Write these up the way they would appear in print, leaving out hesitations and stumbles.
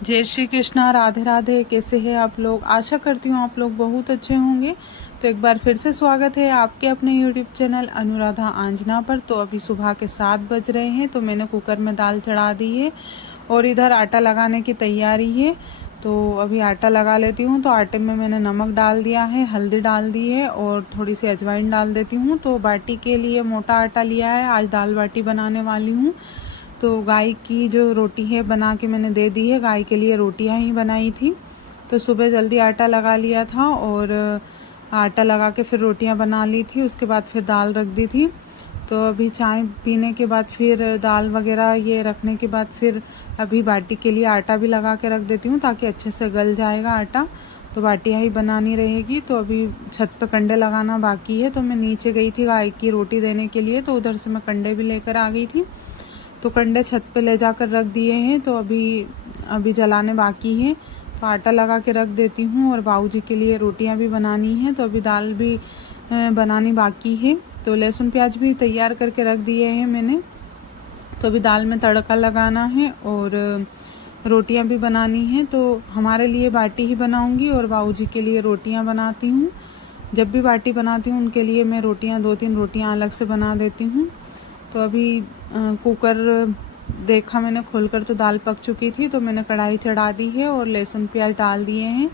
जय श्री कृष्णा, राधे राधे। कैसे हैं आप लोग? आशा करती हूँ आप लोग बहुत अच्छे होंगे। तो एक बार फिर से स्वागत है आपके अपने यूट्यूब चैनल अनुराधा आंजना पर। तो अभी सुबह के 7 बज रहे हैं, तो मैंने कुकर में दाल चढ़ा दी है और इधर आटा लगाने की तैयारी है। तो अभी आटा लगा लेती हूँ। तो आटे में मैंने नमक डाल दिया है, हल्दी डाल दी है और थोड़ी सी अजवाइन डाल देती हूँ। तो बाटी के लिए मोटा आटा लिया है, आज दाल बाटी बनाने वाली हूँ। तो गाय की जो रोटी है बना के मैंने दे दी है, गाय के लिए रोटियां ही बनाई थी। तो सुबह जल्दी आटा लगा लिया था और आटा लगा के फिर रोटियां बना ली थी। उसके बाद फिर दाल रख दी थी। तो अभी चाय पीने के बाद फिर दाल वगैरह ये रखने के बाद फिर अभी बाटी के लिए आटा भी लगा के रख देती हूँ ताकि अच्छे से गल जाएगा आटा। तो बाटियाँ ही बनानी रहेगी। तो अभी छत पे कंडे लगाना बाकी है। तो मैं नीचे गई थी गाय की रोटी देने के लिए, तो उधर से मैं कंडे भी लेकर आ गई थी। तो कंडे छत पे ले जाकर रख दिए हैं। तो अभी जलाने बाकी है। तो आटा लगा के रख देती हूँ और बाबूजी के लिए रोटियां भी बनानी है। तो अभी दाल भी बनानी बाकी है। तो लहसुन प्याज भी तैयार करके रख दिए हैं मैंने। तो अभी दाल में तड़का लगाना है और रोटियां भी बनानी है। तो हमारे लिए बाटी ही बनाऊंगी और बाबूजी के लिए रोटियां बनाती हूँ। जब भी बाटी बनाती हूँ उनके लिए मैं रोटियां 2-3 रोटियां अलग से बना देती हूँ। तो अभी कुकर देखा मैंने खोलकर, तो दाल पक चुकी थी। तो मैंने कढ़ाई चढ़ा दी है और लहसुन प्याज डाल दिए हैं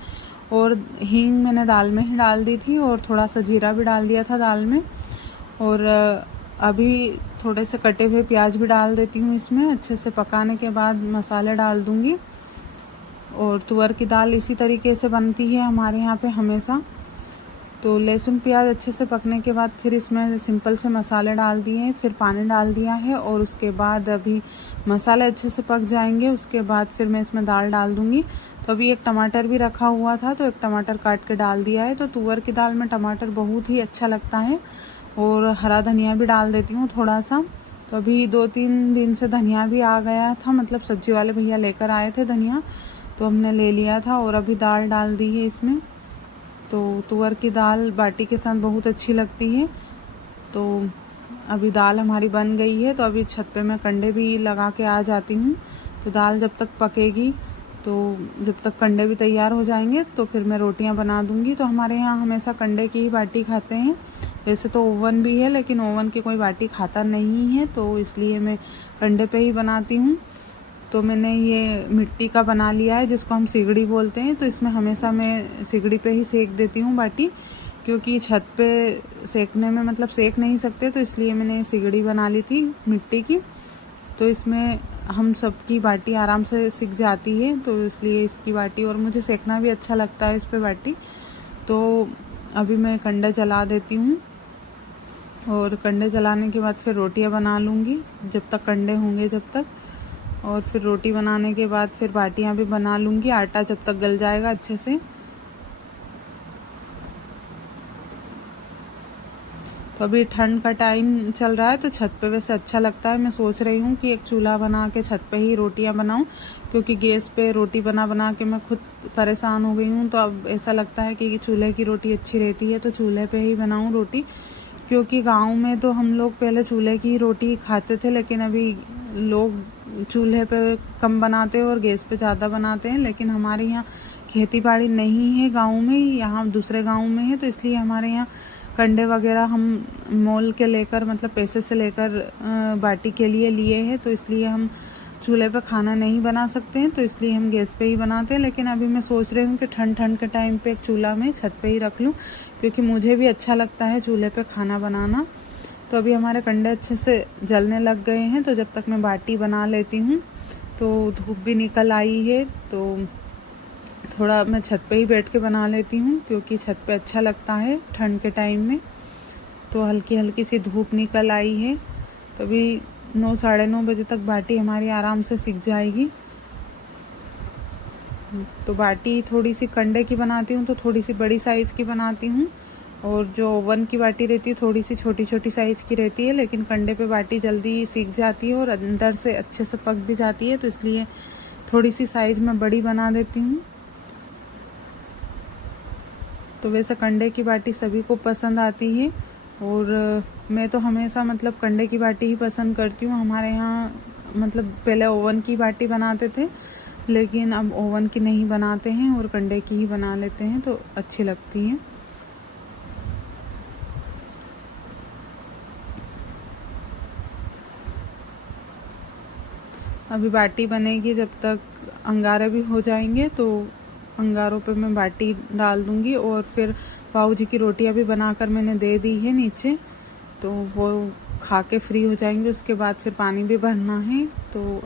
और हींग मैंने दाल में ही डाल दी थी और थोड़ा सा जीरा भी डाल दिया था दाल में। और अभी थोड़े से कटे हुए प्याज भी डाल देती हूँ इसमें। अच्छे से पकाने के बाद मसाले डाल दूँगी। और तुअर की दाल इसी तरीके से बनती है हमारे यहाँ पे हमेशा। तो लहसुन प्याज अच्छे से पकने के बाद फिर इसमें सिंपल से मसाले डाल दिए हैं, फिर पानी डाल दिया है और उसके बाद अभी मसाले अच्छे से पक जाएंगे। उसके बाद फिर मैं इसमें दाल डाल दूँगी। तो अभी एक टमाटर भी रखा हुआ था, तो एक टमाटर काट के डाल दिया है। तो तुअर की दाल में टमाटर बहुत ही अच्छा लगता है और हरा धनिया भी डाल देती हूँ थोड़ा सा। तो अभी 2-3 दिन से धनिया भी आ गया था, मतलब सब्जी वाले भैया लेकर आए थे धनिया, तो हमने ले लिया था। और अभी दाल डाल दी है इसमें। तो तुअर की दाल बाटी के साथ बहुत अच्छी लगती है। तो अभी दाल हमारी बन गई है। तो अभी छत पे मैं कंडे भी लगा के आ जाती हूँ। तो दाल जब तक पकेगी, तो जब तक कंडे भी तैयार हो जाएंगे तो फिर मैं रोटियां बना दूँगी। तो हमारे यहाँ हमेशा कंडे की ही बाटी खाते हैं। वैसे तो ओवन भी है, लेकिन ओवन की कोई बाटी खाता नहीं है, तो इसलिए मैं कंडे पे ही बनाती हूँ। तो मैंने ये मिट्टी का बना लिया है जिसको हम सिगड़ी बोलते हैं। तो इसमें हमेशा मैं सिगड़ी पे ही सेक देती हूँ बाटी, क्योंकि छत पे सेकने में मतलब सेक नहीं सकते, तो इसलिए मैंने सिगड़ी बना ली थी मिट्टी की। तो इसमें हम सबकी बाटी आराम से सिक जाती है, तो इसलिए इसकी बाटी, और मुझे सेकना भी अच्छा लगता है इस पे बाटी। तो अभी मैं कंडे जला देती हूँ और कंडे जलाने के बाद फिर रोटियाँ बना लूँगी जब तक कंडे होंगे जब तक। और फिर रोटी बनाने के बाद फिर बाटियां भी बना लूँगी, आटा जब तक गल जाएगा अच्छे से। तो अभी ठंड का टाइम चल रहा है, तो छत पे वैसे अच्छा लगता है। मैं सोच रही हूँ कि एक चूल्हा बना के छत पे ही रोटियां बनाऊं, क्योंकि गैस पे रोटी बना बना के मैं खुद परेशान हो गई हूँ। तो अब ऐसा लगता है कि चूल्हे की रोटी अच्छी रहती है, तो चूल्हे पे ही बनाऊँ रोटी। क्योंकि गांव में तो हम लोग पहले चूल्हे की रोटी खाते थे, लेकिन अभी लोग चूल्हे पे कम बनाते हैं और गैस पे ज़्यादा बनाते हैं। लेकिन हमारे यहाँ खेती बाड़ी नहीं है गांव में, यहाँ दूसरे गांव में है, तो इसलिए हमारे यहाँ कंडे वगैरह हम मोल के लेकर, मतलब पैसे से लेकर बाटी के लिए लिए हैं। तो इसलिए हम चूल्हे पे खाना नहीं बना सकते हैं, तो इसलिए हम गैस पे ही बनाते हैं। लेकिन अभी मैं सोच रही हूँ कि ठंड के टाइम पे एक चूल्हा में छत पे ही रख लूँ, क्योंकि मुझे भी अच्छा लगता है चूल्हे पे खाना बनाना। तो अभी हमारे कंडे अच्छे से जलने लग गए हैं। तो जब तक मैं बाटी बना लेती हूँ, तो धूप भी निकल आई है, तो थोड़ा मैं छत पे ही बैठ के बना लेती हूँ, क्योंकि छत पे अच्छा लगता है ठंड के टाइम में। तो हल्की हल्की सी धूप निकल आई है। तो अभी 9-9:30 बजे तक बाटी हमारी आराम से सिक जाएगी। तो बाटी थोड़ी सी कंडे की बनाती हूँ तो थोड़ी सी बड़ी साइज़ की बनाती हूँ, और जो ओवन की बाटी रहती है थोड़ी सी छोटी छोटी साइज़ की रहती है। लेकिन कंडे पे बाटी जल्दी सीख जाती है और अंदर से अच्छे से पक भी जाती है, तो इसलिए थोड़ी सी साइज़ में बड़ी बना देती हूँ। तो वैसे कंडे की बाटी सभी को पसंद आती है, और मैं तो हमेशा मतलब कंडे की बाटी ही पसंद करती हूँ। हमारे यहाँ मतलब पहले ओवन की बाटी बनाते थे, लेकिन अब ओवन की नहीं बनाते हैं और कंडे की ही बना लेते हैं तो अच्छी लगती हैं। अभी बाटी बनेगी, जब तक अंगारे भी हो जाएंगे तो अंगारों पे मैं बाटी डाल दूंगी। और फिर पाव जी की रोटियां भी बनाकर मैंने दे दी है नीचे, तो वो खा के फ्री हो जाएंगे। उसके बाद फिर पानी भी भरना है, तो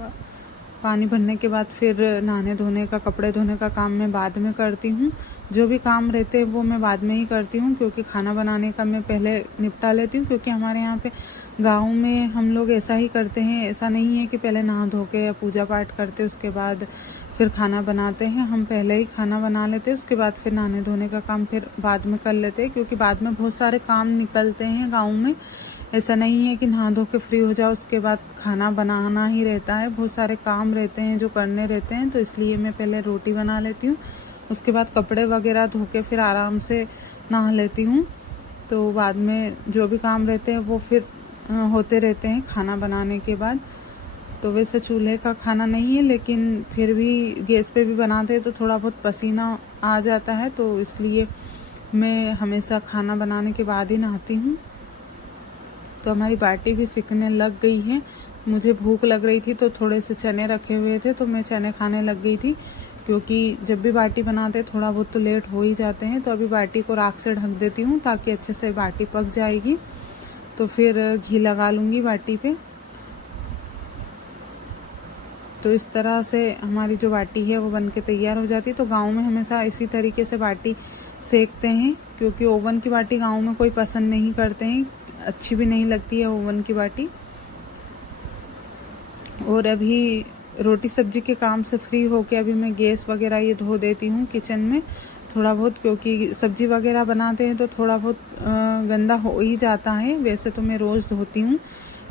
पानी भरने के बाद फिर नहाने धोने का, कपड़े धोने का काम मैं बाद में करती हूँ। जो भी काम रहते हैं वो मैं बाद में ही करती हूँ, क्योंकि खाना बनाने का मैं पहले निपटा लेती हूँ। क्योंकि हमारे यहाँ पे गाँव में हम लोग ऐसा ही करते हैं, ऐसा नहीं है कि पहले नहा धो के या पूजा पाठ करते उसके बाद फिर खाना बनाते हैं। हम पहले ही खाना बना लेते हैं, उसके बाद फिर नहाने धोने का काम फिर बाद में कर लेते हैं। क्योंकि बाद में बहुत सारे काम निकलते हैं गाँव में, ऐसा नहीं है कि नहा धो के फ्री हो जाओ उसके बाद खाना बनाना ही रहता है। बहुत सारे काम रहते हैं जो करने रहते हैं, तो इसलिए मैं पहले रोटी बना लेती हूँ, उसके बाद कपड़े वगैरह धो के फिर आराम से नहा लेती हूँ। तो बाद में जो भी काम रहते हैं वो फिर होते रहते हैं खाना बनाने के बाद। तो वैसे चूल्हे का खाना नहीं है, लेकिन फिर भी गैस पे भी बनाते हैं तो थोड़ा बहुत पसीना आ जाता है, तो इसलिए मैं हमेशा खाना बनाने के बाद ही नहाती हूँ। तो हमारी बाटी भी सिकने लग गई है। मुझे भूख लग रही थी तो थोड़े से चने रखे हुए थे तो मैं चने खाने लग गई थी, क्योंकि जब भी बाटी बनाते थोड़ा बहुत तो लेट हो ही जाते हैं। तो अभी बाटी को राख से ढक देती हूँ ताकि अच्छे से बाटी पक जाएगी। तो फिर घी लगा लूँगी बाटी पे। तो इस तरह से हमारी जो बाटी है वो बन के तैयार हो जाती है। तो गांव में हमेशा इसी तरीके से बाटी सेकते हैं, क्योंकि ओवन की बाटी गांव में कोई पसंद नहीं करते हैं, अच्छी भी नहीं लगती है ओवन की बाटी। और अभी रोटी सब्जी के काम से फ्री होके अभी मैं गैस वगैरह ये धो देती हूँ किचन में थोड़ा बहुत, क्योंकि सब्जी वगैरह बनाते हैं तो थोड़ा बहुत गंदा हो ही जाता है। वैसे तो मैं रोज़ धोती हूँ,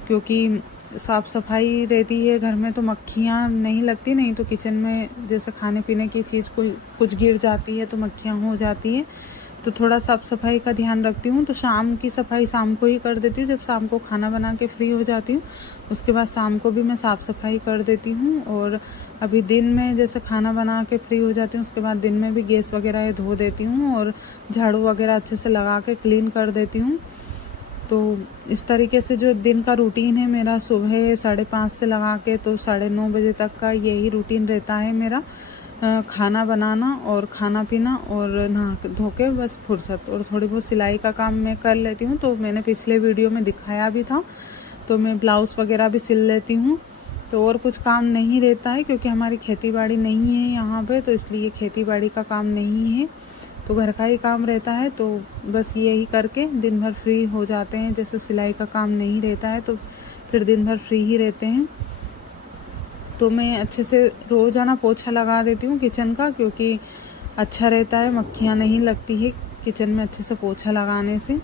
क्योंकि साफ़ सफाई रहती है घर में तो मक्खियाँ नहीं लगती। नहीं तो किचन में जैसे खाने पीने की चीज़ कोई कुछ गिर जाती है तो मक्खियाँ हो जाती है। तो थोड़ा साफ़ सफाई का ध्यान रखती हूँ। तो शाम की सफाई शाम को ही कर देती हूँ, जब शाम को खाना बना के फ्री हो जाती हूँ उसके बाद शाम को भी मैं साफ़ सफाई कर देती हूँ। और अभी दिन में जैसे खाना बना के फ्री हो जाती हूँ उसके बाद दिन में भी गैस वगैरह धो देती हूँ और झाड़ू वगैरह अच्छे से लगा के क्लीन कर देती हूँ। तो इस तरीके से जो दिन का रूटीन है मेरा, सुबह 5:30 से लगा के तो 9:30 बजे तक का यही रूटीन रहता है मेरा। खाना बनाना और खाना पीना और नहा धो के बस फुर्सत, और थोड़ी बहुत सिलाई का काम मैं कर लेती हूँ। तो मैंने पिछले वीडियो में दिखाया भी था, तो मैं ब्लाउज़ वगैरह भी सिल लेती हूँ। तो और कुछ काम नहीं रहता है, क्योंकि हमारी खेती बाड़ी नहीं है यहाँ पे, तो इसलिए खेती बाड़ी का काम नहीं है, तो घर का ही काम रहता है। तो बस यही करके दिन भर फ्री हो जाते हैं। जैसे सिलाई का काम नहीं रहता है तो फिर दिन भर फ्री ही रहते हैं। तो मैं अच्छे से रोज़ाना पोछा लगा देती हूँ किचन का, क्योंकि अच्छा रहता है, मक्खियाँ नहीं लगती है किचन में अच्छे से पोछा लगाने से।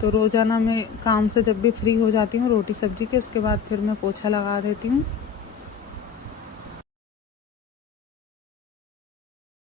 तो रोज़ाना मैं काम से जब भी फ्री हो जाती हूँ रोटी सब्जी के, उसके बाद फिर मैं पोछा लगा देती हूँ।